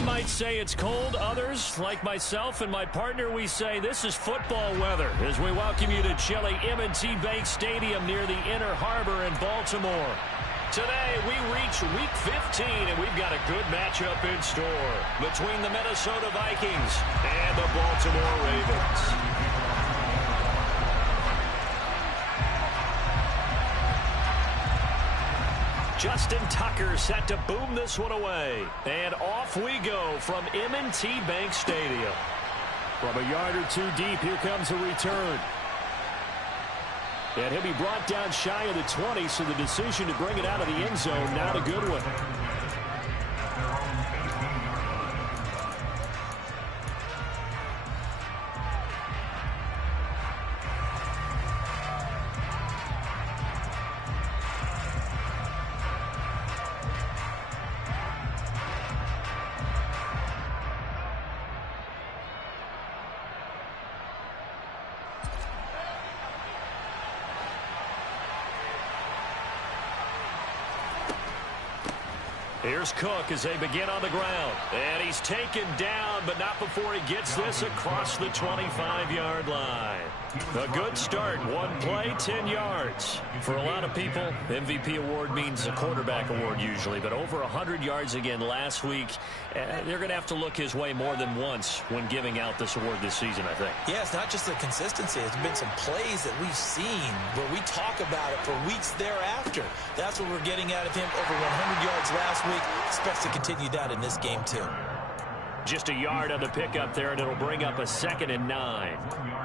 Some might say it's cold. Others, like myself and my partner, we say this is football weather as we welcome you to chilly M&T Bank Stadium near the Inner Harbor in Baltimore. Today, we reach Week 15, and we've got a good matchup in store between the Minnesota Vikings and the Baltimore Ravens. Justin Tucker set to boom this one away. And off we go from M&T Bank Stadium. From a yard or two deep, here comes a return. And he'll be brought down shy of the 20, so the decision to bring it out of the end zone, not a good one. Here's Cook as they begin on the ground. And he's taken down, but not before he gets this across the 25-yard line. A good start. One play, 10 yards. For a lot of people, MVP award means a quarterback award usually, but over 100 yards again last week. They're going to have to look his way more than once when giving out this award this season, I think. Yeah, it's not just the consistency. It's been some plays that we've seen where we talk about it for weeks thereafter. That's what we're getting out of him. Over 100 yards last week. Expects to continue that in this game, too. Just a yard on the pickup there, and it'll bring up a 2nd and 9.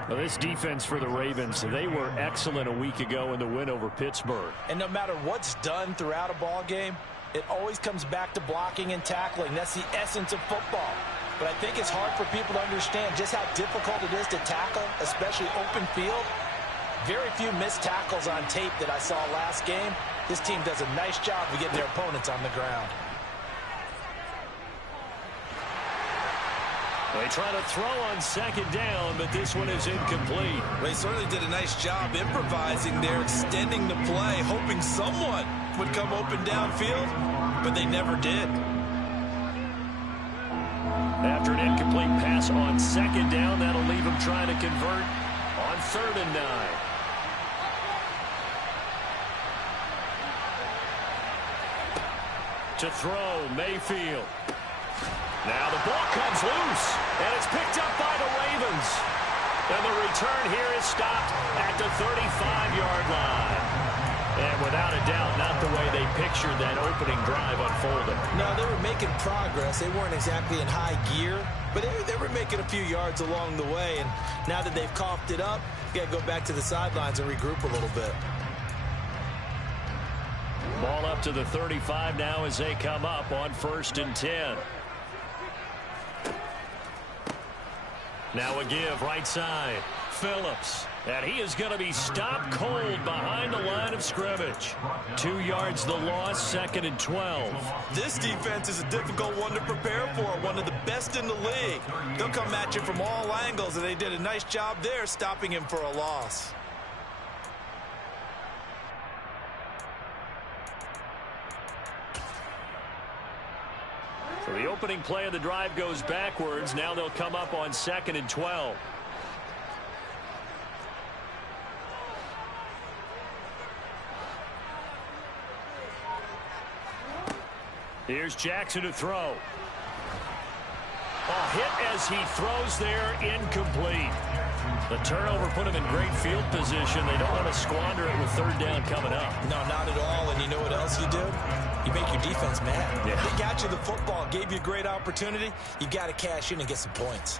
Well, this defense for the Ravens, they were excellent a week ago in the win over Pittsburgh. And no matter what's done throughout a ball game, it always comes back to blocking and tackling. That's the essence of football. But I think it's hard for people to understand just how difficult it is to tackle, especially open field. Very few missed tackles on tape that I saw last game. This team does a nice job of getting their opponents on the ground. They try to throw on 2nd down, but this one is incomplete. They certainly did a nice job improvising there, extending the play, hoping someone would come open downfield, but they never did. After an incomplete pass on 2nd down, that'll leave him trying to convert on 3rd and 9. To throw, Mayfield. Now the ball comes loose, and it's picked up by the Ravens. And the return here is stopped at the 35-yard line. And without a doubt, not the way they pictured that opening drive unfolding. No, they were making progress. They weren't exactly in high gear, but they were making a few yards along the way. And now that they've coughed it up, you got to go back to the sidelines and regroup a little bit. Ball up to the 35 now as they come up on 1st and 10. Now a give right side. Phillips. And he is going to be stopped cold behind the line of scrimmage. 2 yards the loss, 2nd and 12. This defense is a difficult one to prepare for, one of the best in the league. They'll come at you from all angles, and they did a nice job there stopping him for a loss. So the opening play of the drive goes backwards. Now they'll come up on 2nd and 12. Here's Jackson to throw. A hit as he throws there, incomplete. The turnover put him in great field position. They don't want to squander it with 3rd down coming up. No, not at all. And you know what else you do? You make your defense mad. Yeah. They got you the football, gave you a great opportunity. You got to cash in and get some points.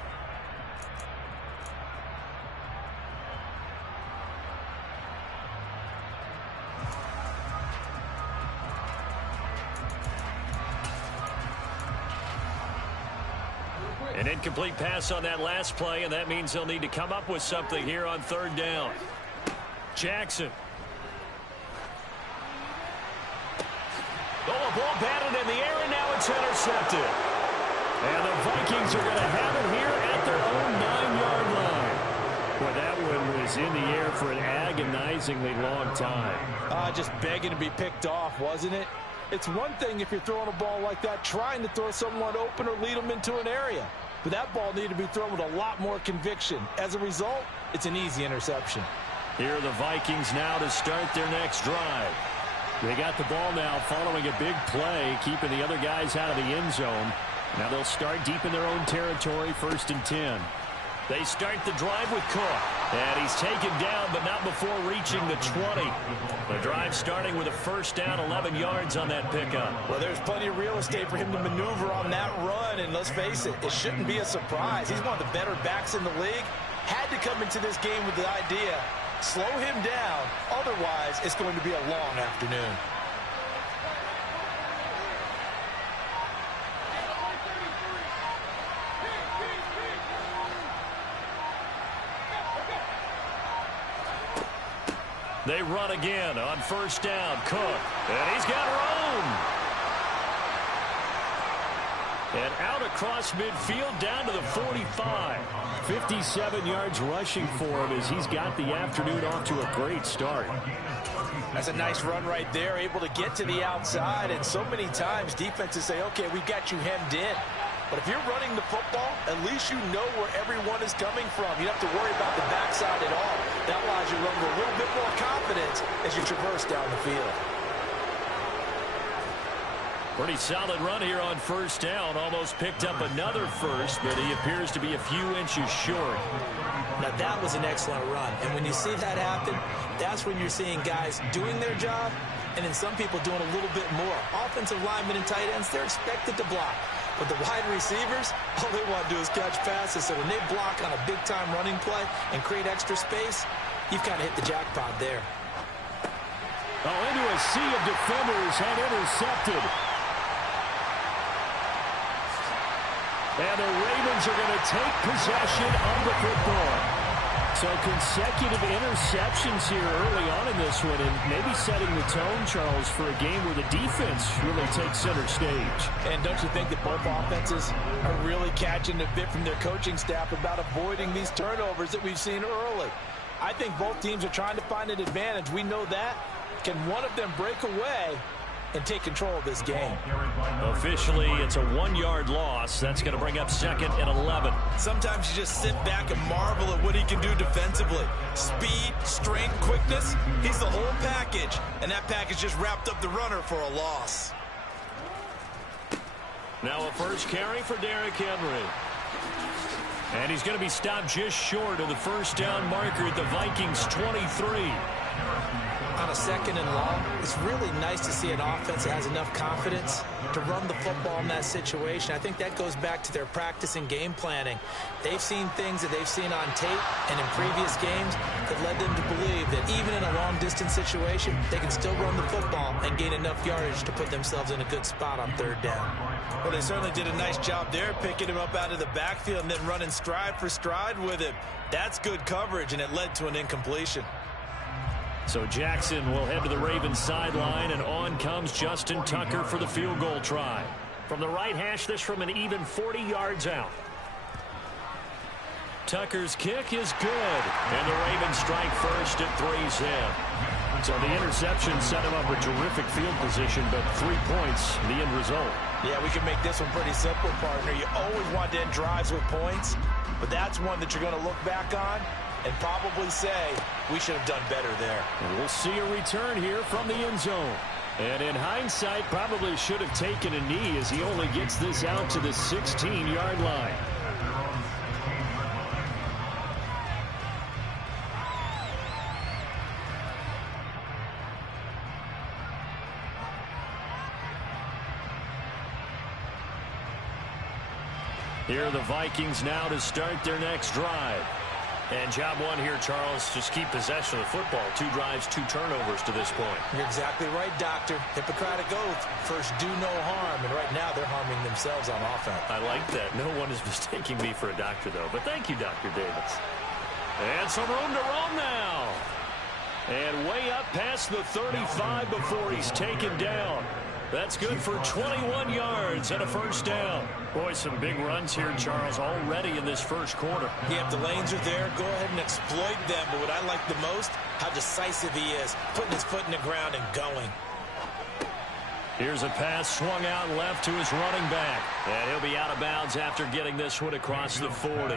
An incomplete pass on that last play, and that means they'll need to come up with something here on 3rd down. Jackson. Oh, a ball batted in the air, and now it's intercepted. And the Vikings are going to have it here at their own 9-yard line. Well, that one was in the air for an agonizingly long time. Just begging to be picked off, wasn't it? It's one thing if you're throwing a ball like that, trying to throw someone open or lead them into an area. But that ball needed to be thrown with a lot more conviction. As a result, it's an easy interception. Here are the Vikings now to start their next drive. They got the ball now following a big play, keeping the other guys out of the end zone. Now they'll start deep in their own territory, 1st and 10. They start the drive with Cook. And he's taken down, but not before reaching the 20. The drive starting with a 1st down, 11 yards on that pickup. Well, there's plenty of real estate for him to maneuver on that run. And let's face it, it shouldn't be a surprise. He's one of the better backs in the league. Had to come into this game with the idea, slow him down. Otherwise, it's going to be a long afternoon. They run again on 1st down. Cook. And he's got room. And out across midfield down to the 45. 57 yards rushing for him as he's got the afternoon off to a great start. That's a nice run right there, able to get to the outside. And so many times defenses say, okay, we've got you hemmed in. But if you're running the football, at least you know where everyone is coming from. You don't have to worry about the backside at all. That allows you to run with a little bit more confidence as you traverse down the field. Pretty solid run here on 1st down. Almost picked up another first, but he appears to be a few inches short. Now, that was an excellent run. And when you see that happen, that's when you're seeing guys doing their job and then some people doing a little bit more. Offensive linemen and tight ends, they're expected to block. But the wide receivers, all they want to do is catch passes. So when they block on a big-time running play and create extra space, you've kind of hit the jackpot there. Oh, into a sea of defenders and intercepted. And the Ravens are going to take possession of the football. So consecutive interceptions here early on in this one, and maybe setting the tone, Charles, for a game where the defense really takes center stage. And don't you think that both offenses are really catching a bit from their coaching staff about avoiding these turnovers that we've seen early? I think both teams are trying to find an advantage. We know that. Can one of them break away and take control of this game? Officially, it's a 1-yard loss. That's going to bring up 2nd and 11. Sometimes you just sit back and marvel at what he can do defensively. Speed, strength, quickness, he's the whole package. And that package just wrapped up the runner for a loss. Now a first carry for Derrick Henry. And he's going to be stopped just short of the 1st down marker at the Vikings' 23. On a 2nd and long, it's really nice to see an offense that has enough confidence to run the football in that situation. I think that goes back to their practice and game planning. They've seen things that they've seen on tape and in previous games that led them to believe that even in a long-distance situation, they can still run the football and gain enough yardage to put themselves in a good spot on 3rd down. Well, they certainly did a nice job there, picking him up out of the backfield and then running stride for stride with him. That's good coverage, and it led to an incompletion. So Jackson will head to the Ravens sideline, and on comes Justin Tucker for the field goal try. From the right hash, this from an even 40 yards out. Tucker's kick is good, and the Ravens strike first at 3's in. So the interception set him up a terrific field position, but 3 points, the end result. Yeah, we can make this one pretty simple, partner. You always want to end drives with points, but that's one that you're going to look back on and probably say, we should have done better there. And we'll see a return here from the end zone. And in hindsight, probably should have taken a knee as he only gets this out to the 16-yard line. Here are the Vikings now to start their next drive. And job one here, Charles, just keep possession of the football. 2 drives, 2 turnovers to this point. You're exactly right, Doctor. Hippocratic oath. First, do no harm. And right now, they're harming themselves on offense. I like that. No one is mistaking me for a doctor, though. But thank you, Dr. Davis. And some room to roam now. And way up past the 35 before he's taken down. That's good for 21 yards and a 1st down. Boy, some big runs here, Charles, already in this first quarter. Yeah, if the lanes are there, go ahead and exploit them. But what I like the most, how decisive he is, putting his foot in the ground and going. Here's a pass swung out left to his running back. And he'll be out of bounds after getting this one across the 40.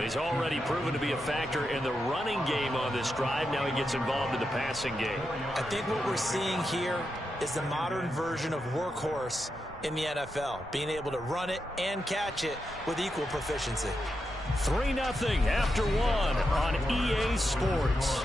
He's already proven to be a factor in the running game on this drive. Now he gets involved in the passing game. I think what we're seeing here is the modern version of workhorse in the NFL, being able to run it and catch it with equal proficiency. 3-0 after one on EA Sports.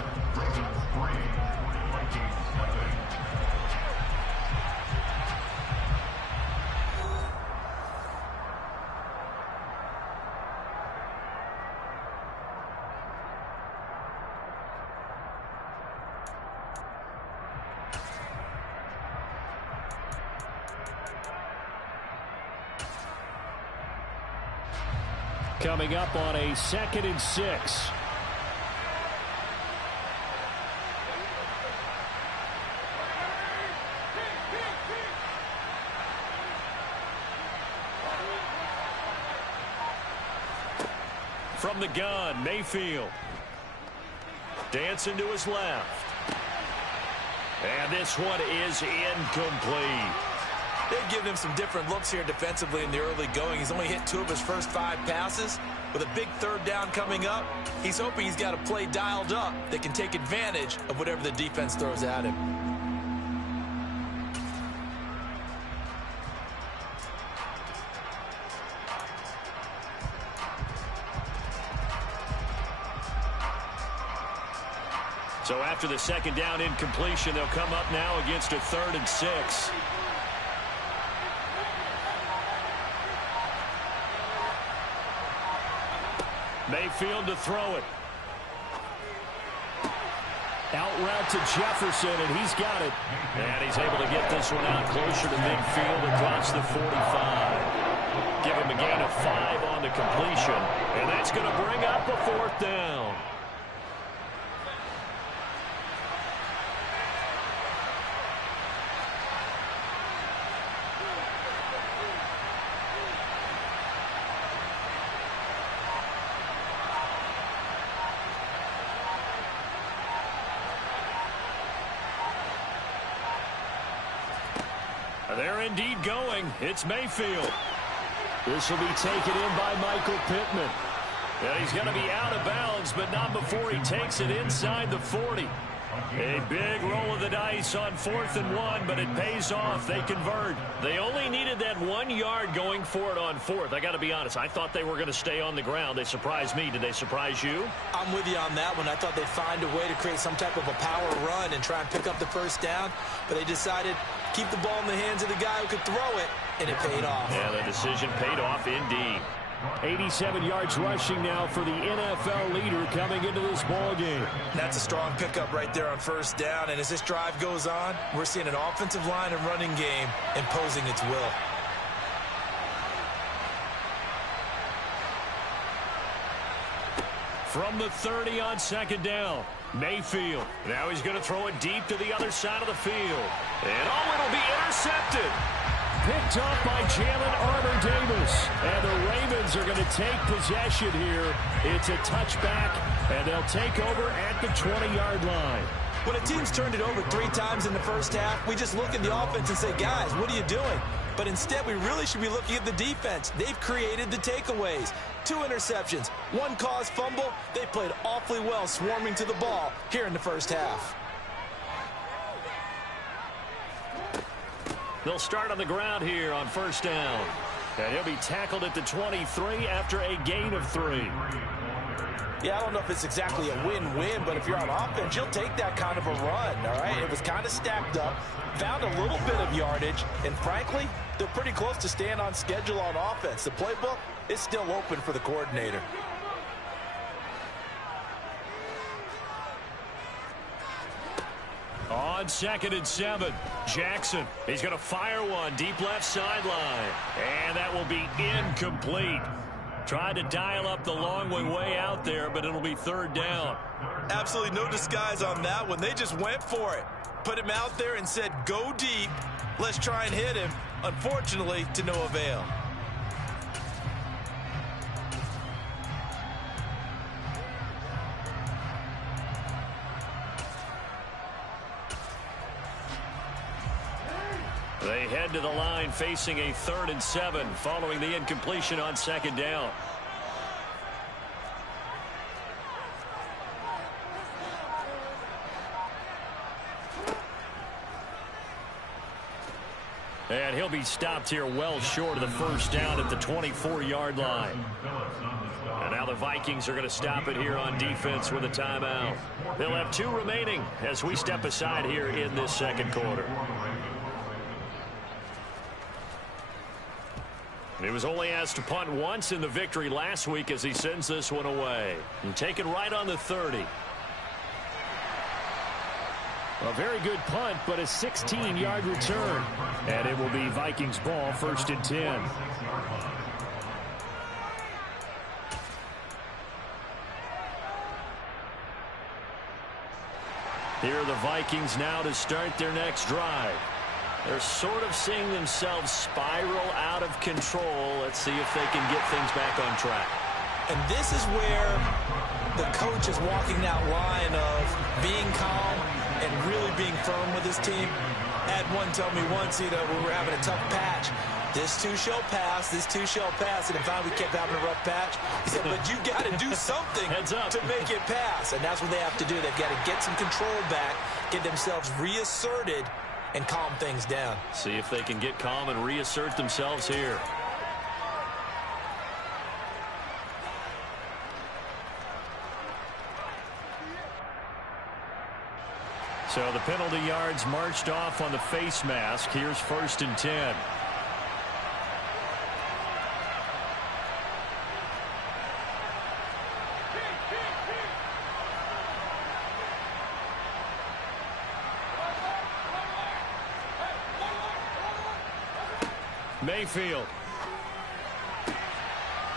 Coming up on a 2nd and 6. From the gun, Mayfield. Dancing to his left. And this one is incomplete. They've given him some different looks here defensively in the early going. He's only hit 2 of his first 5 passes. With a big 3rd down coming up, he's hoping he's got a play dialed up that can take advantage of whatever the defense throws at him. So after the 2nd down incompletion, they'll come up now against a 3rd and 6. Mayfield to throw it. Out route to Jefferson, and he's got it. And he's able to get this one out closer to midfield across the 45. Give him a gain of 5 on the completion, and that's going to bring up a 4th down. They're indeed going. It's Mayfield. This will be taken in by Michael Pittman. And he's going to be out of bounds, but not before he takes it inside the 40. A big roll of the dice on 4th and 1, but it pays off. They convert. They only needed that 1 yard going for it on 4th. I got to be honest. I thought they were going to stay on the ground. They surprised me. Did they surprise you? I'm with you on that one. I thought they'd find a way to create some type of a power run and try and pick up the 1st down, but they decided keep the ball in the hands of the guy who could throw it, and it paid off. Yeah, the decision paid off indeed. 87 yards rushing now for the NFL leader coming into this ball game. That's a strong pickup right there on 1st down, and as this drive goes on, we're seeing an offensive line and running game imposing its will. From the 30 on 2nd down, Mayfield. Now he's going to throw it deep to the other side of the field. And it'll be intercepted. Picked up by Jalen Armour-Davis. And the Ravens are going to take possession here. It's a touchback, and they'll take over at the 20-yard line. When a team's turned it over 3 times in the 1st half, we just look at the offense and say, guys, what are you doing? But instead, we really should be looking at the defense. They've created the takeaways. 2 interceptions, 1 caused fumble. They played awfully well swarming to the ball here in the 1st half. They'll start on the ground here on 1st down. And he'll be tackled at the 23 after a gain of 3. Yeah, I don't know if it's exactly a win-win, but if you're on offense, you'll take that kind of a run, all right? It was kind of stacked up, found a little bit of yardage, and frankly, they're pretty close to staying on schedule on offense. The playbook is still open for the coordinator. On 2nd and 7, Jackson. He's going to fire one deep left sideline. And that will be incomplete. Tried to dial up the long way out there, but it'll be 3rd down. Absolutely no disguise on that one. They just went for it. Put him out there and said, go deep. Let's try and hit him. Unfortunately, to no avail. They head to the line facing a 3rd and 7 following the incompletion on 2nd down. And he'll be stopped here well short of the 1st down at the 24-yard line. And now the Vikings are going to stop it here on defense with a timeout. They'll have 2 remaining as we step aside here in this 2nd quarter. He was only asked to punt once in the victory last week as he sends this one away. And taken right on the 30. A very good punt, but a 16-yard return. And it will be Vikings ball, 1st and 10. Here are the Vikings now to start their next drive. They're sort of seeing themselves spiral out of control. Let's see if they can get things back on track. And this is where the coach is walking that line of being calm and really being firm with his team. I had one tell me once, we were having a tough patch. This too shall pass, this too shall pass. And finally we kept having a rough patch. He said, but you got to do something to make it pass. And that's what they have to do. They've got to get some control back, get themselves reasserted, and calm things down. See if they can get calm and reassert themselves here. So the penalty yards marched off on the face mask. Here's 1st and 10. Mayfield.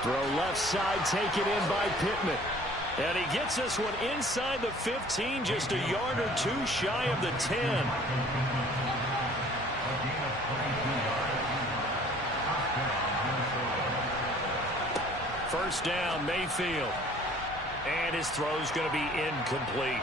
Throw left side, taken in by Pittman. And he gets this one inside the 15, just a yard or 2 shy of the 10. First down, Mayfield. And his throw's going to be incomplete.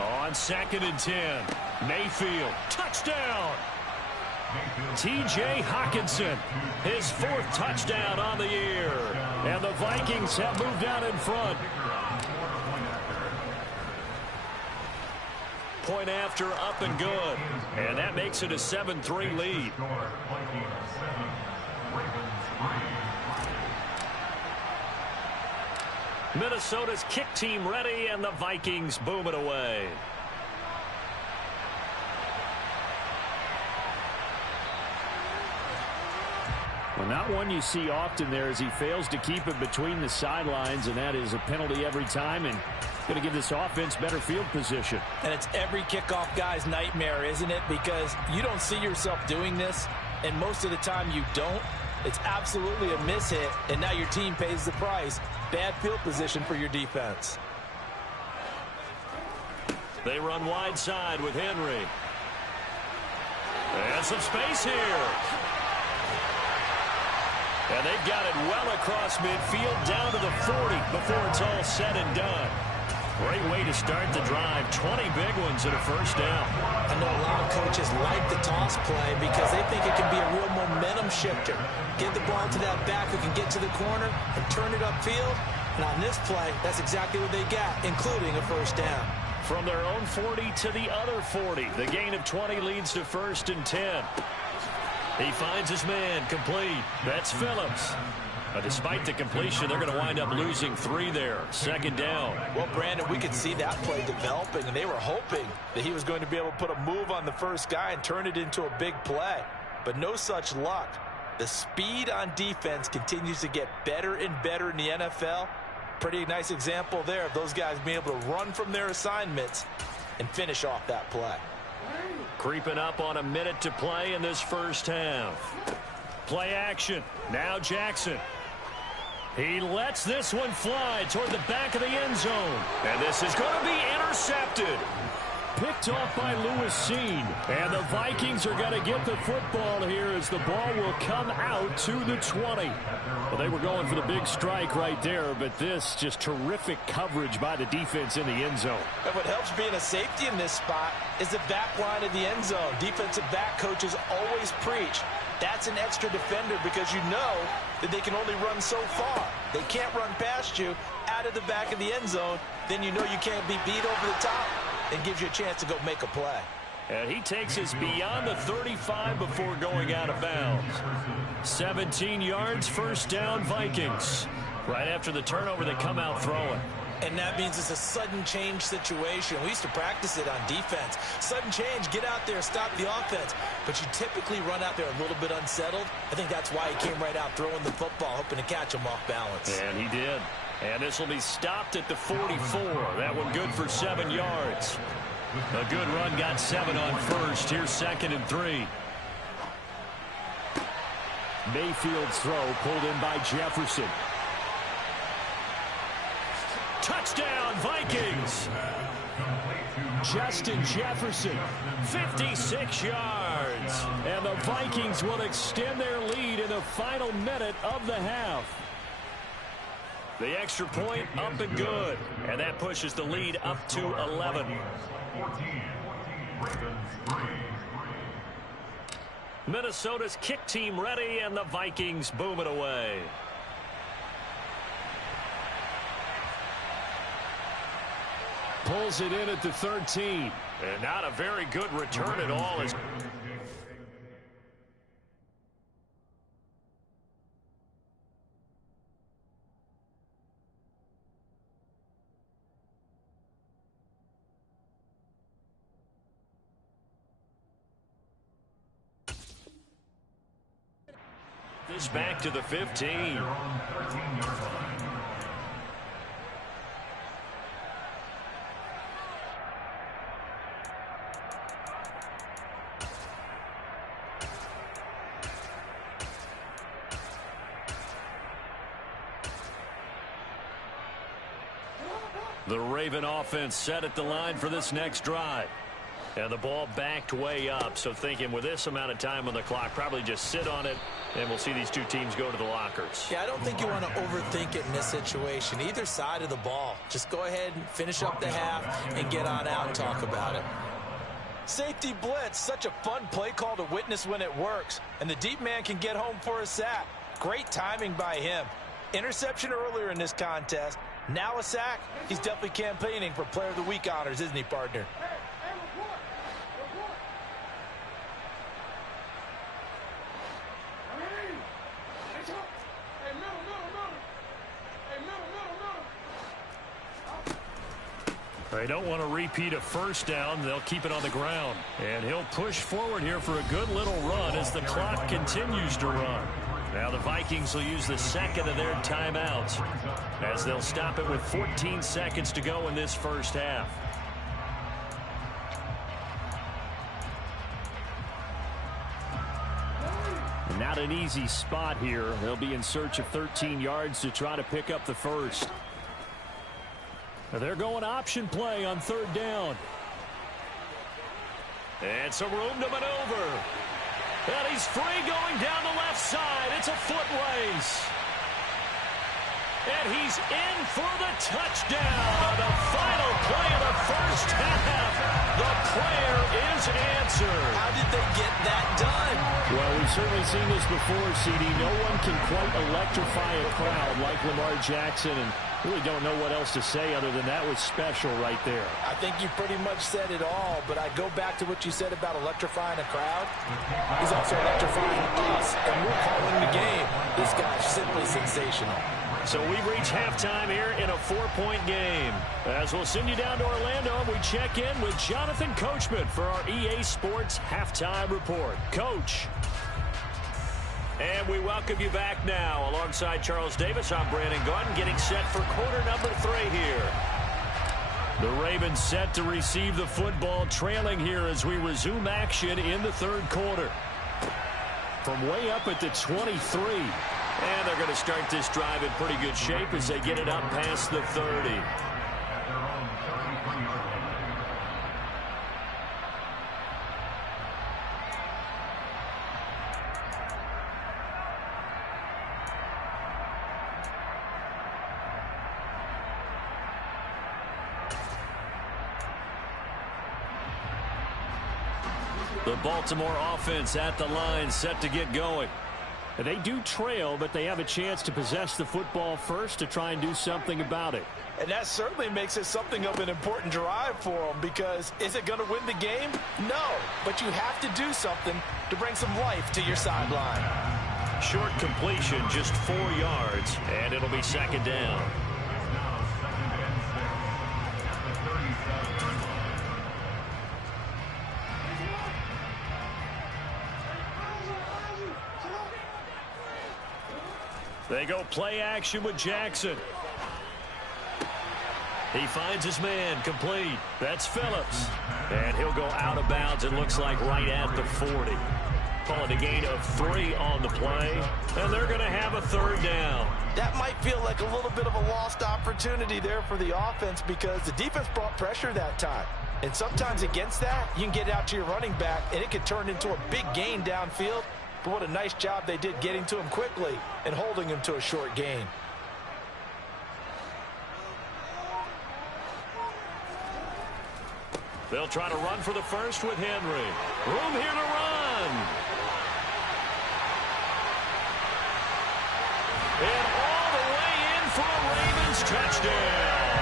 On 2nd and 10, Mayfield, touchdown. T.J. Hockenson, his 4th touchdown on the year. And the Vikings have moved out in front. Point after, up and good. And that makes it a 7-3 lead. Minnesota's kick team ready, and the Vikings boom it away. Well, not one you see often there as he fails to keep it between the sidelines, and that is a penalty every time, and going to give this offense better field position. And it's every kickoff guy's nightmare, isn't it? Because you don't see yourself doing this, and most of the time you don't. It's absolutely a mishit, and now your team pays the price. Bad field position for your defense. They run wide side with Henry. And some space here. And they've got it well across midfield down to the 40 before it's all said and done. Great way to start the drive. 20 big ones and a 1st down. I know a lot of coaches like the toss play because they think it can be a real momentum shifter. Get the ball to that back who can get to the corner and turn it upfield. And on this play, that's exactly what they got, including a 1st down. From their own 40 to the other 40. The gain of 20 leads to 1st and 10. He finds his man complete. That's Phillips. But despite the completion, they're going to wind up losing 3 there. 2nd down. Well, Brandon, we could see that play developing, and they were hoping that he was going to be able to put a move on the first guy and turn it into a big play. But no such luck. The speed on defense continues to get better and better in the NFL. Pretty nice example there of those guys being able to run from their assignments and finish off that play. Creeping up on a minute to play in this first half. Play action. Now Jackson. He lets this one fly toward the back of the end zone. And this is going to be intercepted. Picked off by Lewis Cine. And the Vikings are going to get the football here as the ball will come out to the 20. Well, they were going for the big strike right there, but this just terrific coverage by the defense in the end zone. And what helps being a safety in this spot is the back line of the end zone. Defensive back coaches always preach. That's an extra defender because you know that they can only run so far. They can't run past you out of the back of the end zone. Then you know you can't be beat over the top. It gives you a chance to go make a play. And he takes us beyond the 35 before going out of bounds. 17 yards, first down, Vikings. Right after the turnover, they come out throwing. And that means it's a sudden change situation. We used to practice it on defense. Sudden change, get out there, stop the offense. But you typically run out there a little bit unsettled. I think that's why he came right out throwing the football, hoping to catch him off balance. And he did. And this will be stopped at the 44. That one good for 7 yards. A good run got 7 on first. Here's 2nd and 3. Mayfield's throw pulled in by Jefferson. Touchdown, Vikings. Justin Jefferson. 56 yards. And the Vikings will extend their lead in the final minute of the half. The extra point up and good. And that pushes the lead up to 11. Minnesota's kick team ready, and the Vikings boom it away. Pulls it in at the 13. And not a very good return at all. This back to the 15. The Raven offense set at the line for this next drive. And the ball backed way up, so thinking with this amount of time on the clock, probably just sit on it, and we'll see these two teams go to the lockers. Yeah, I don't think you want to overthink it in this situation. Either side of the ball. Just go ahead and finish up the half and get on out and talk about it. Safety blitz, such a fun play call to witness when it works. And the deep man can get home for a sack. Great timing by him. Interception earlier in this contest. Now a sack. He's definitely campaigning for Player of the Week honors, isn't he, partner? They don't want to repeat a first down. They'll keep it on the ground. And he'll push forward here for a good little run as the clock continues to run. Now the Vikings will use the second of their timeouts as they'll stop it with 14 seconds to go in this first half. Not an easy spot here. They'll be in search of 13 yards to try to pick up the first. They're going option play on third down. And some room to maneuver. And he's free going down the left side. It's a foot race. And he's in for the touchdown. The final play of the first half. The prayer is answered. How did they get that done? Well, we've certainly seen this before, CD. No one can quite electrify a crowd like Lamar Jackson, and really don't know what else to say other than that was special right there. I think you pretty much said it all, but I go back to what you said about electrifying a crowd. He's also electrifying us, and we're calling the game. This guy's simply sensational. So we reach halftime here in a 4-point game. As we'll send you down to Orlando, and we check in with Jonathan Coachman for our EA Sports Halftime Report. Coach. And we welcome you back now. Alongside Charles Davis, I'm Brandon Gaudin, getting set for quarter number 3 here. The Ravens set to receive the football, trailing here as we resume action in the third quarter. From way up at the 23. And they're going to start this drive in pretty good shape as they get it up past the 30. The Baltimore offense at the line, set to get going. They do trail, but they have a chance to possess the football first to try and do something about it. And that certainly makes it something of an important drive for them, because is it going to win the game? No, but you have to do something to bring some life to your sideline. Short completion, just 4 yards, and it'll be second down. They go play action with Jackson. He finds his man, complete. That's Phillips. And he'll go out of bounds, it looks like right at the 40. Call it a gain of 3 on the play. And they're going to have a third down. That might feel like a little bit of a lost opportunity there for the offense, because the defense brought pressure that time. And sometimes against that, you can get out to your running back, and it can turn into a big gain downfield. But what a nice job they did getting to him quickly and holding him to a short gain. They'll try to run for the first with Henry. Room here to run. And all the way in for a Ravens touchdown.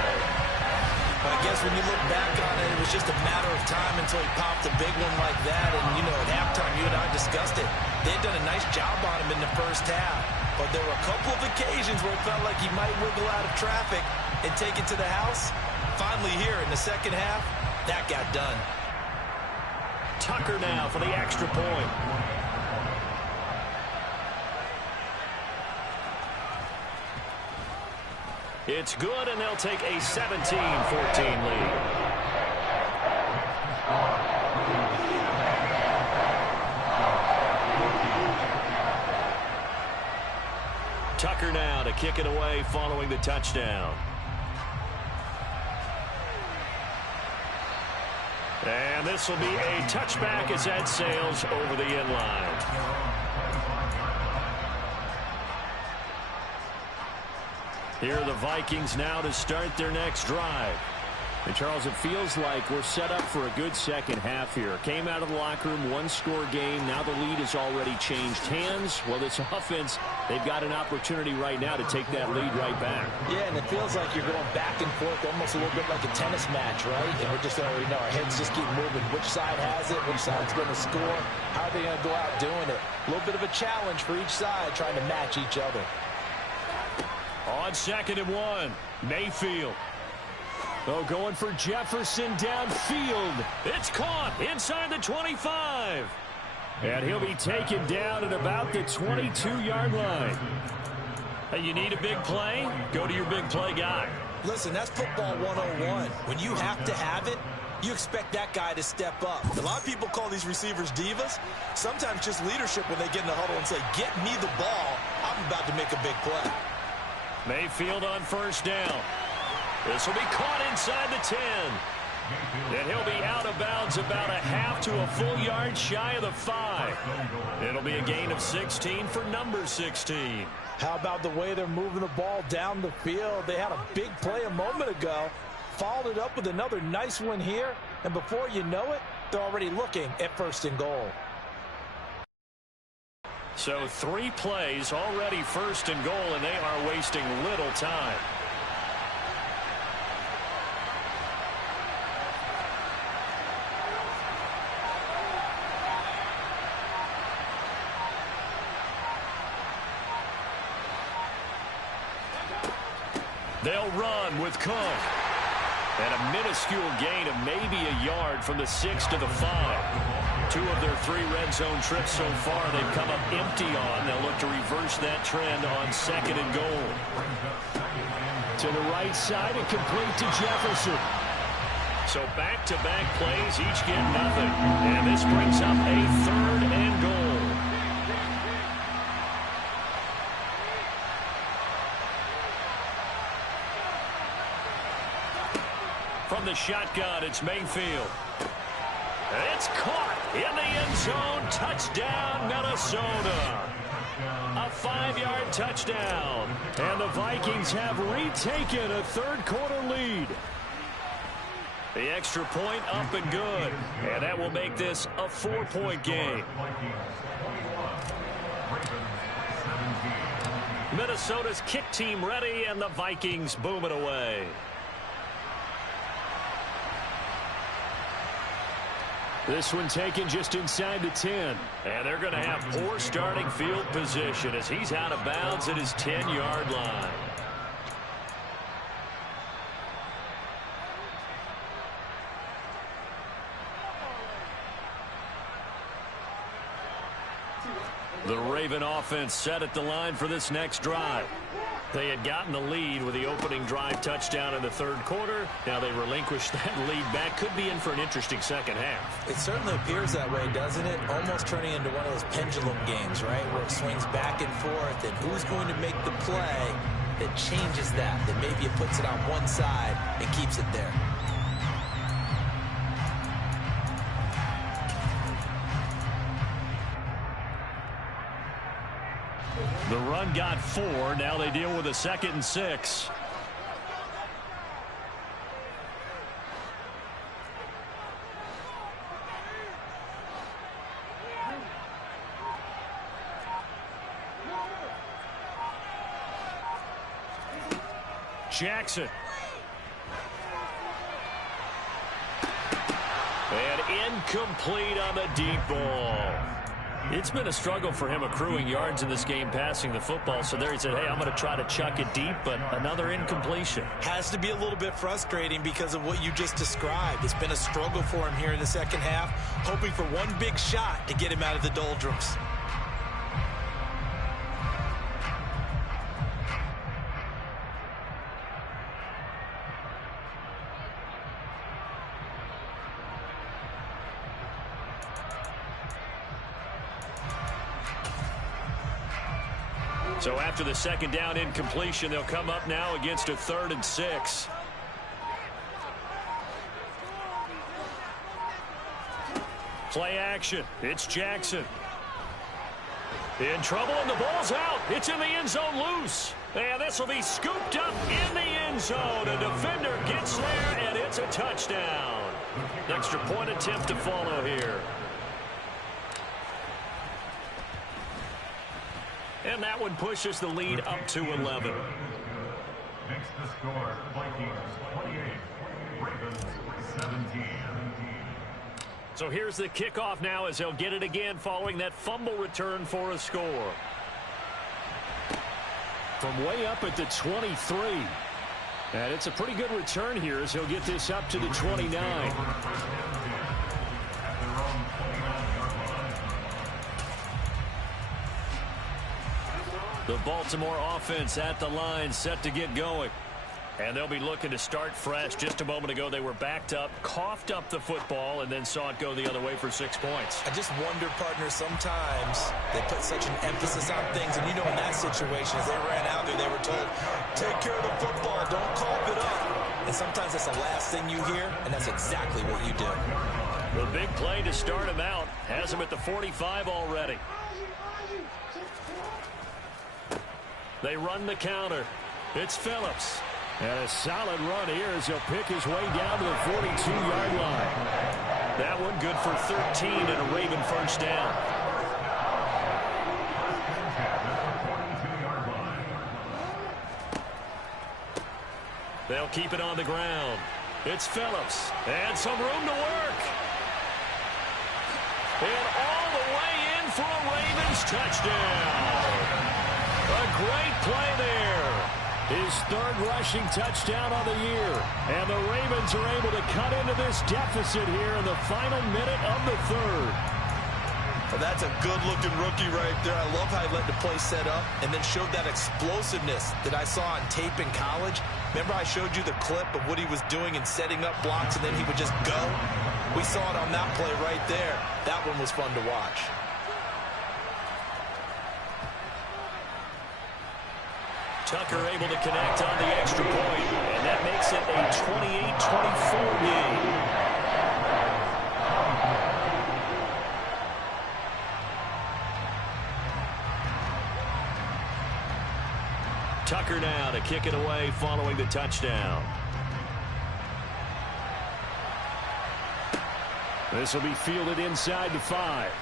I guess when you look back on it, it was just a matter of time until he popped a big one like that. And, you know, at halftime, you and I discussed it. They'd done a nice job on him in the first half. But there were a couple of occasions where it felt like he might wiggle out of traffic and take it to the house. Finally here in the second half, that got done. Tucker now for the extra point. It's good, and they'll take a 17-14 lead. Tucker now to kick it away following the touchdown. And this will be a touchback as that sails over the end line. Here are the Vikings now to start their next drive. And, Charles, it feels like we're set up for a good second half here. Came out of the locker room, one-score game. Now the lead has already changed hands. Well, this offense, they've got an opportunity right now to take that lead right back. Yeah, and it feels like you're going back and forth, almost a little bit like a tennis match, right? And we're just already know our heads just keep moving. Which side has it? Which side's going to score? How are they going to go out doing it? A little bit of a challenge for each side, trying to match each other. On 2nd and 1, Mayfield. Oh, going for Jefferson downfield. It's caught inside the 25. And he'll be taken down at about the 22-yard line. Hey, you need a big play? Go to your big play guy. Listen, that's football 101. When you have to have it, you expect that guy to step up. A lot of people call these receivers divas. Sometimes just leadership when they get in the huddle and say, get me the ball. I'm about to make a big play. Mayfield on first down. This will be caught inside the 10. And he'll be out of bounds about a half to a full yard shy of the 5. It'll be a gain of 16 for number 16. How about the way they're moving the ball down the field? They had a big play a moment ago. Followed it up with another nice one here. And before you know it, they're already looking at 1st and goal. So 3 plays already 1st and goal, and they are wasting little time. They'll run with Cook. And a minuscule gain of maybe a yard from the 6 to the 5. 2 of their 3 red zone trips so far they've come up empty on. They'll look to reverse that trend on 2nd and goal. To the right side and complete to Jefferson. So back-to-back plays, each get nothing. And this brings up a 3rd and goal. From the shotgun, it's Mayfield. It's caught in the end zone. Touchdown, Minnesota. A 5-yard touchdown. And the Vikings have retaken a third-quarter lead. The extra point up and good. And that will make this a 4-point game. Minnesota's kick team ready, and the Vikings boom it away. This one taken just inside the 10. And they're going to have poor starting field position as he's out of bounds at his 10-yard line. The Raven offense set at the line for this next drive. They had gotten the lead with the opening drive touchdown in the third quarter. Now they relinquish that lead back. Could be in for an interesting second half. It certainly appears that way, doesn't it? Almost turning into one of those pendulum games, right? Where it swings back and forth, and who's going to make the play that changes that maybe it puts it on one side and keeps it there. The run got 4. Now they deal with a 2nd and 6. Jackson. And incomplete on the deep ball. It's been a struggle for him accruing yards in this game passing the football. So there he said, hey, I'm going to try to chuck it deep, but another incompletion. Has to be a little bit frustrating because of what you just described. It's been a struggle for him here in the second half, hoping for one big shot to get him out of the doldrums. So after the second down incompletion, they'll come up now against a 3rd and 6. Play action. It's Jackson. In trouble, and the ball's out. It's in the end zone loose. And this will be scooped up in the end zone. A defender gets there, and it's a touchdown. Extra point attempt to follow here. And that one pushes the lead up to 11. Makes the score Vikings 28, Ravens 17. So here's the kickoff now as they'll get it again following that fumble return for a score. From way up at the 23. And it's a pretty good return here as he'll get this up to the 29. The Baltimore offense at the line, set to get going. And they'll be looking to start fresh. Just a moment ago, they were backed up, coughed up the football, and then saw it go the other way for 6 points. I just wonder, partner, sometimes they put such an emphasis on things. And, you know, in that situation, as they ran out there, they were told, take care of the football, don't cough it up. And sometimes that's the last thing you hear, and that's exactly what you do. The big play to start him out has him at the 45 already. They run the counter. It's Phillips. And a solid run here as he'll pick his way down to the 42-yard line. That one good for 13 and a Raven first down. They'll keep it on the ground. It's Phillips. And some room to work. And all the way in for a Ravens touchdown. A great play there. His 3rd rushing touchdown on the year. And the Ravens are able to cut into this deficit here in the final minute of the 3rd. Well, that's a good-looking rookie right there. I love how he let the play set up and then showed that explosiveness that I saw on tape in college. Remember I showed you the clip of what he was doing and setting up blocks, and then he would just go? We saw it on that play right there. That one was fun to watch. Tucker able to connect on the extra point, and that makes it a 28-24 game. Tucker now to kick it away following the touchdown. This will be fielded inside the 5.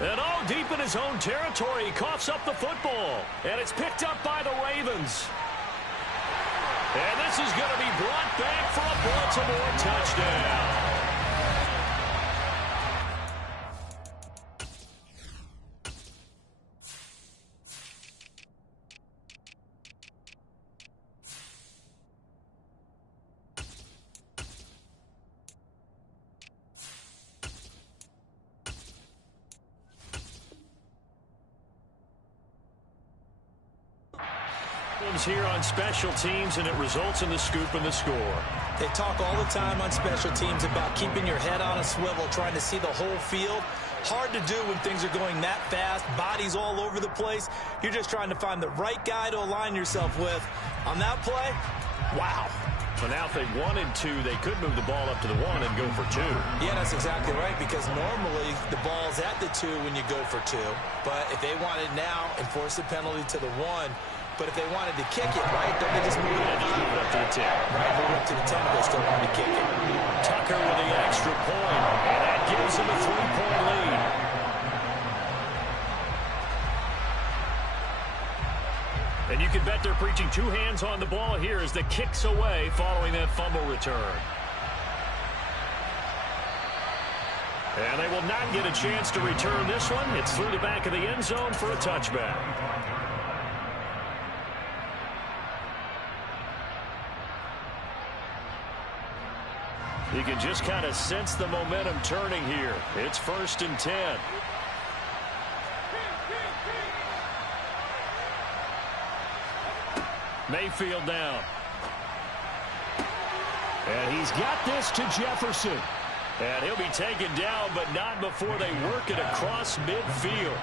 And all deep in his own territory, he coughs up the football. And it's picked up by the Ravens. And this is going to be brought back for a Baltimore touchdown. Here on special teams, and it results in the scoop and the score. They talk all the time on special teams about keeping your head on a swivel, trying to see the whole field. Hard to do when things are going that fast, bodies all over the place. You're just trying to find the right guy to align yourself with. On that play, wow. But now if they wanted to, they could move the ball up to the 1 and go for 2. Yeah, that's exactly right, because normally the ball's at the 2 when you go for 2. But if they wanted now, enforce the penalty to the 1. But if they wanted to kick it, right, don't they just move it up to the 10? Right, move it up to the 10 if they still want to kick it. Tucker with the extra point, and that gives them a 3-point lead. And you can bet they're preaching 2 hands on the ball here as the kick's away following that fumble return. And they will not get a chance to return this one. It's through the back of the end zone for a touchback. You can just kind of sense the momentum turning here. It's 1st and 10. Mayfield down. And he's got this to Jefferson. And he'll be taken down, but not before they work it across midfield.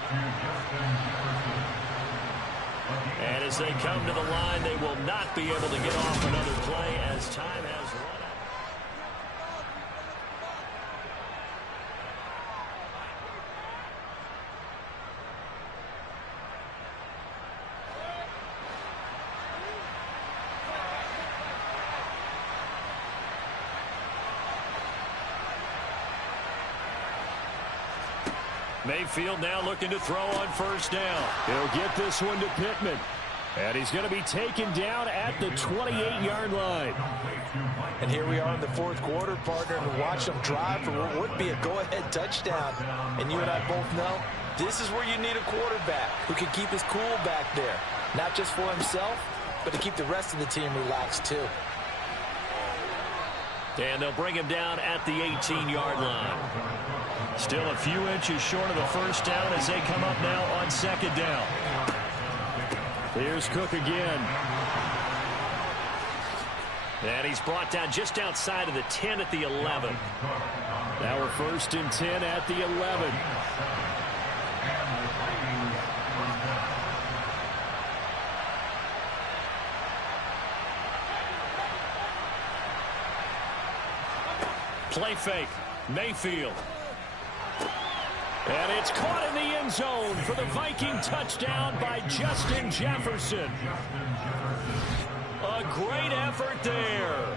And as they come to the line, they will not be able to get off another play as time has run out. Mayfield now looking to throw on 1st down. He'll get this one to Pittman. And he's going to be taken down at the 28-yard line. And here we are in the 4th quarter, partner, and watch them drive for what would be a go-ahead touchdown. And you and I both know this is where you need a quarterback who can keep his cool back there. Not just for himself, but to keep the rest of the team relaxed too. And they'll bring him down at the 18-yard line. Still a few inches short of the 1st down as they come up now on 2nd down. Here's Cook again. And he's brought down just outside of the 10 at the 11. Now we're 1st and 10 at the 11. Play fake. Mayfield. And it's caught in the end zone for the Viking touchdown by Justin Jefferson. A great effort there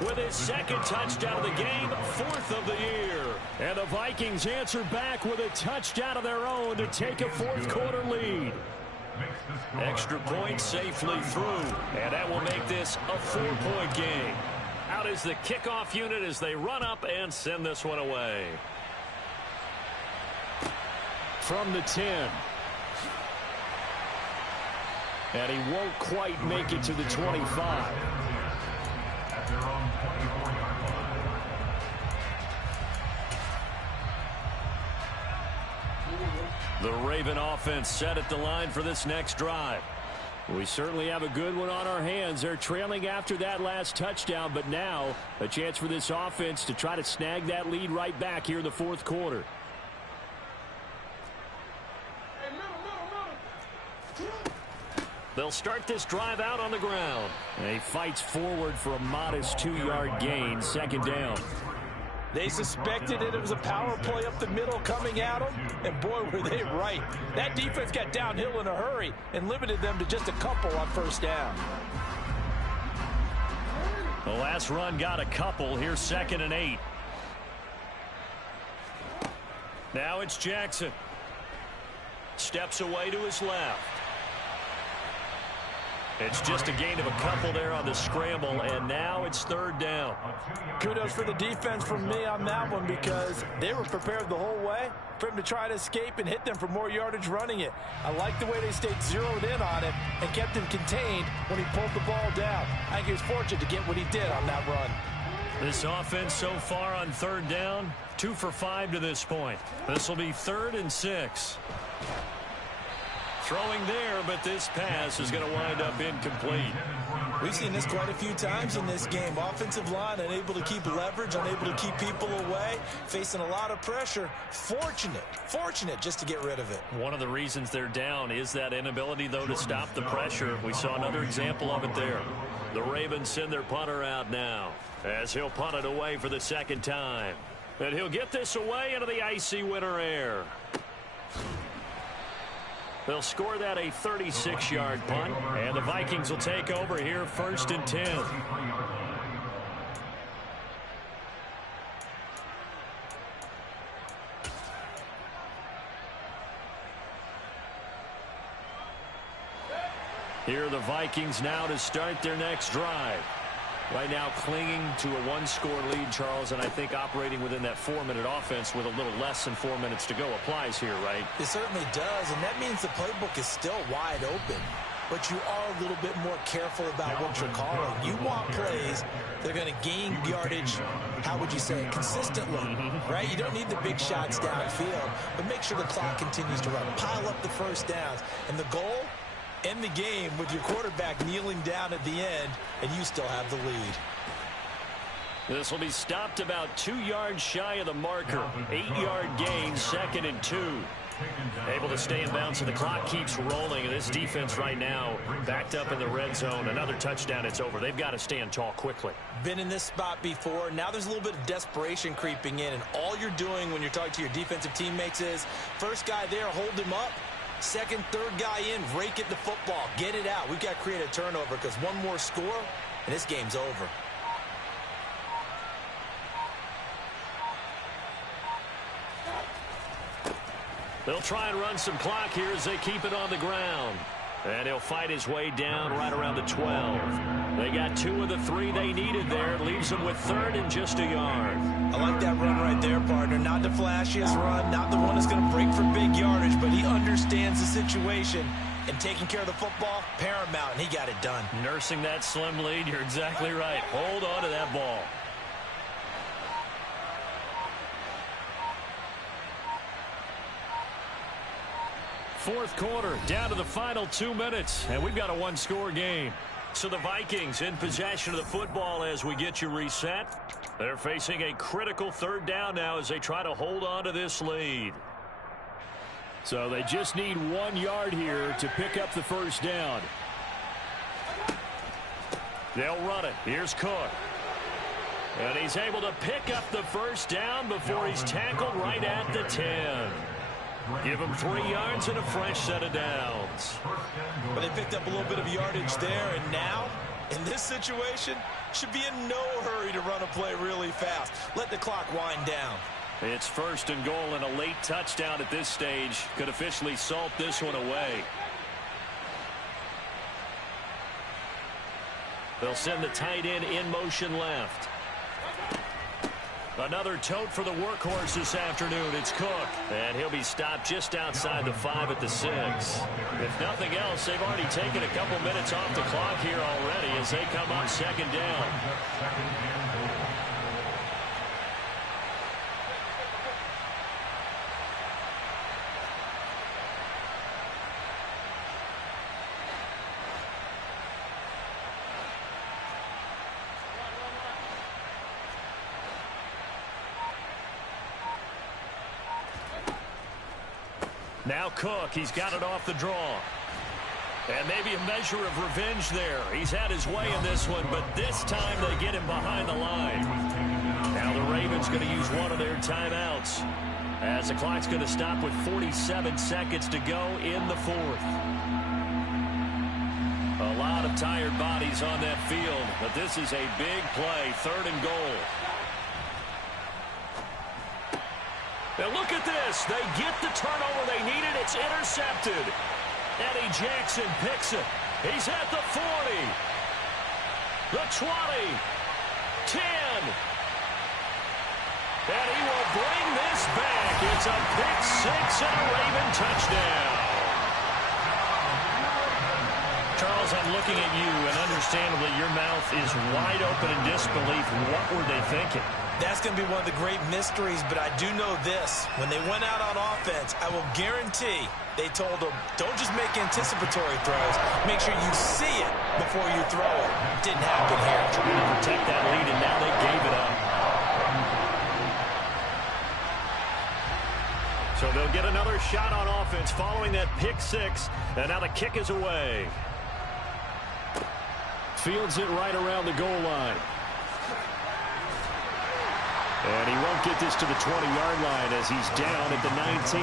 with his 2nd touchdown of the game, 4th of the year. And the Vikings answer back with a touchdown of their own to take a 4th quarter lead. Extra point safely through, and that will make this a 4-point game. Out is the kickoff unit as they run up and send this one away. From the 10. And he won't quite make it to the 25. At their own 24-yard line. The Raven offense set at the line for this next drive. We certainly have a good one on our hands. They're trailing after that last touchdown, but now a chance for this offense to try to snag that lead right back here in the fourth quarter. They'll start this drive out on the ground. He fights forward for a modest 2-yard gain, second down. They suspected it was a power play up the middle coming at them, and boy, were they right. That defense got downhill in a hurry and limited them to just a couple on first down. The last run got a couple. Here's 2nd and 8. Now it's Jackson. Steps away to his left. It's just a gain of a couple there on the scramble, and now it's 3rd down. Kudos for the defense from me on that one, because they were prepared the whole way for him to try to escape and hit them for more yardage running it. I like the way they stayed zeroed in on him and kept him contained when he pulled the ball down. I think he was fortunate to get what he did on that run. This offense so far on 3rd down, 2 for 5 to this point. This will be 3rd and 6. Throwing there, but this pass is going to wind up incomplete. We've seen this quite a few times in this game. Offensive line unable to keep leverage, unable to keep people away, facing a lot of pressure. Fortunate just to get rid of it. One of the reasons they're down is that inability, though, to stop the pressure. We saw another example of it there. The Ravens send their punter out now, as he'll punt it away for the 2nd time. And he'll get this away into the icy winter air. They'll score that a 36-yard punt, and the Vikings will take over here 1st and 10. Here are the Vikings now to start their next drive. Right now clinging to a 1-score lead, Charles, and I think operating within that 4-minute offense with a little less than 4 minutes to go applies here, right? It certainly does, and that means the playbook is still wide open. But you are a little bit more careful about what you're calling. You want plays that are going to gain yardage, how would you say it, consistently, right? You don't need the big shots downfield, but make sure the clock continues to run. Pile up the first downs, and the goal, end the game with your quarterback kneeling down at the end, and you still have the lead. This will be stopped about 2 yards shy of the marker. 8-yard gain, 2nd and 2. Able to stay in bounds, and the clock keeps rolling. And this defense right now backed up in the red zone. Another touchdown, it's over. They've got to stand tall quickly. Been in this spot before. Now there's a little bit of desperation creeping in, and all you're doing when you're talking to your defensive teammates is, first guy there, hold him up. Second, third guy in, rake it the football. Get it out. We've got to create a turnover, because one more score, and this game's over. They'll try and run some clock here as they keep it on the ground. And he'll fight his way down right around the 12. They got 2 of the 3 they needed there. Leaves them with 3rd and just a yard. I like that run right there, partner. Not the flashiest run, not the one that's going to break for big yardage, but he understands the situation. And taking care of the football, paramount, and he got it done. Nursing that slim lead, you're exactly right. Hold on to that ball. Fourth quarter, down to the final 2 minutes, and we've got a 1-score game. So the Vikings in possession of the football as we get you reset. They're facing a critical 3rd down now as they try to hold on to this lead. So they just need 1 yard here to pick up the first down. They'll run it. Here's Cook. And he's able to pick up the first down before he's tackled right at the 10. Give him 3 yards and a fresh set of downs. But they picked up a little bit of yardage there, and now, in this situation, should be in no hurry to run a play really fast. Let the clock wind down. It's 1st and goal, and a late touchdown at this stage could officially salt this one away. They'll send the tight end in motion left. Another tote for the workhorse this afternoon. It's Cook. And he'll be stopped just outside the 5 at the 6. If nothing else, they've already taken a couple minutes off the clock here already as they come up 2nd down. Now Cook, he's got it off the draw. And maybe a measure of revenge there. He's had his way in this one, but this time they get him behind the line. Now the Ravens going to use one of their timeouts, as the clock's going to stop with 47 seconds to go in the fourth. A lot of tired bodies on that field, but this is a big play, 3rd and goal. Now look at this. They get the turnover they needed. It's intercepted. Eddie Jackson picks it. He's at the 40. The 20. 10. And he will bring this back. It's a pick six and a Raven touchdown. Charles, I'm looking at you, and understandably your mouth is wide open in disbelief. What were they thinking? That's going to be one of the great mysteries, but I do know this. When they went out on offense, I will guarantee they told them, don't just make anticipatory throws. Make sure you see it before you throw it. Didn't happen here. Trying to protect that lead, and now they gave it up. So they'll get another shot on offense following that pick six, and now the kick is away. Fields it right around the goal line. And he won't get this to the 20-yard line as he's down at the 19.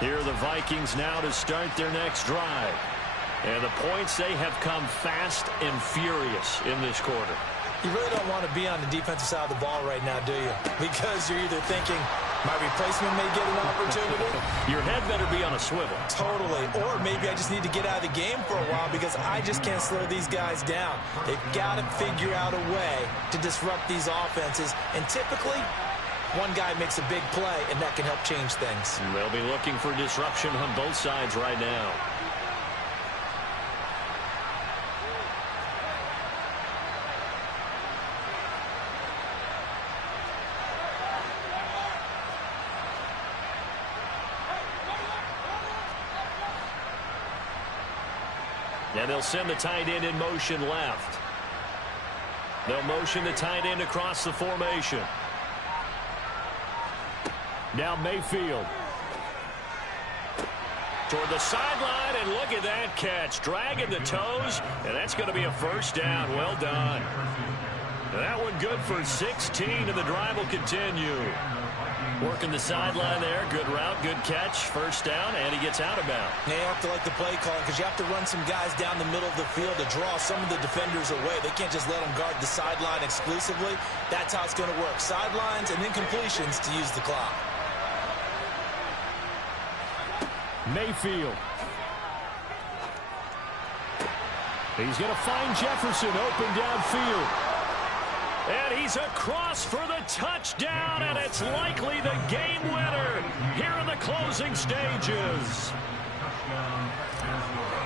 Here are the Vikings now to start their next drive. And the points, they have come fast and furious in this quarter. You really don't want to be on the defensive side of the ball right now, do you? Because you're either thinking, my replacement may get an opportunity. Your head better be on a swivel. Totally. Or maybe I just need to get out of the game for a while because I just can't slow these guys down. They've got to figure out a way to disrupt these offenses. And typically, one guy makes a big play, and that can help change things. And they'll be looking for disruption on both sides right now. And they'll send the tight end in motion left. They'll motion the tight end across the formation. Now Mayfield. Toward the sideline, and look at that catch. Dragging the toes, and that's going to be a first down. Well done. That one good for 16, and the drive will continue. Working the sideline there. Good route, good catch. First down, and he gets out of bounds. They have to like the play calling because you have to run some guys down the middle of the field to draw some of the defenders away. They can't just let them guard the sideline exclusively. That's how it's going to work. Sidelines and then completions to use the clock. Mayfield. He's going to find Jefferson open downfield. And he's across for the touchdown, and it's likely the game winner here in the closing stages.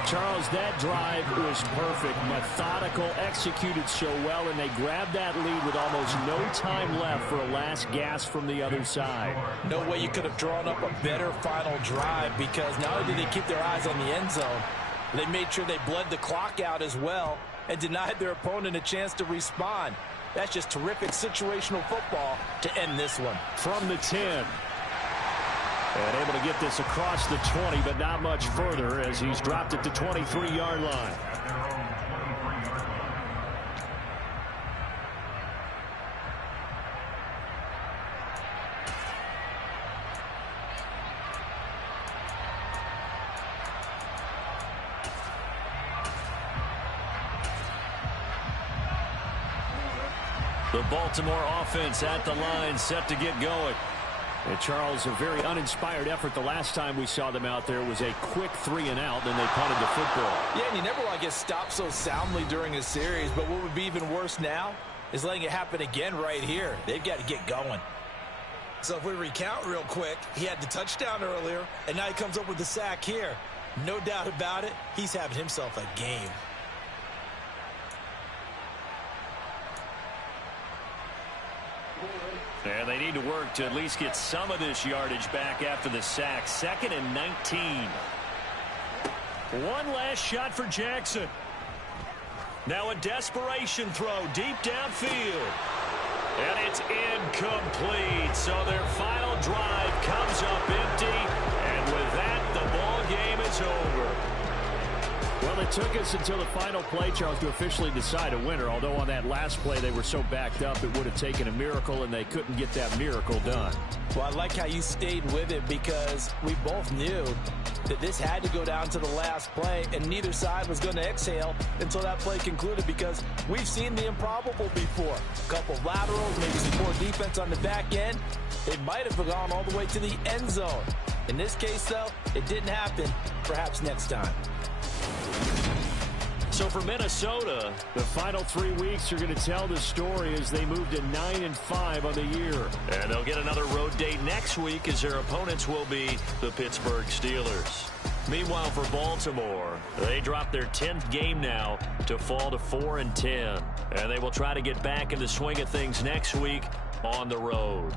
Charles, that drive was perfect, methodical, executed so well, and they grabbed that lead with almost no time left for a last gasp from the other side. No way you could have drawn up a better final drive because not only did they keep their eyes on the end zone, they made sure they bled the clock out as well and denied their opponent a chance to respond. That's just terrific situational football to end this one. From the 10. And able to get this across the 20, but not much further as he's dropped it to 23-yard line. The Baltimore offense at the line, set to get going. And Charles, a very uninspired effort. The last time we saw them out there was a quick 3-and-out, then they punted the football. Yeah, and you never want to get stopped so soundly during a series, but what would be even worse now is letting it happen again right here. They've got to get going. So if we recount real quick, he had the touchdown earlier, and now he comes up with the sack here. No doubt about it, he's having himself a game. And they need to work to at least get some of this yardage back after the sack. 2nd and 19. One last shot for Jackson. Now a desperation throw deep downfield. And it's incomplete. So their final drive comes up empty. And with that, the ball game is over. Well, it took us until the final play, Charles, to officially decide a winner. Although on that last play they were so backed up, it would have taken a miracle, and they couldn't get that miracle done. Well, I like how you stayed with it because we both knew that this had to go down to the last play, and neither side was going to exhale until that play concluded because we've seen the improbable before. A couple of laterals, maybe some poor defense on the back end. They might have gone all the way to the end zone. In this case, though, it didn't happen. Perhaps next time. So for Minnesota, the final 3 weeks are going to tell the story as they move to 9-5 on the year. And they'll get another road date next week as their opponents will be the Pittsburgh Steelers. Meanwhile, for Baltimore, they drop their 10th game now to fall to 4-10. And they will try to get back in the swing of things next week on the road.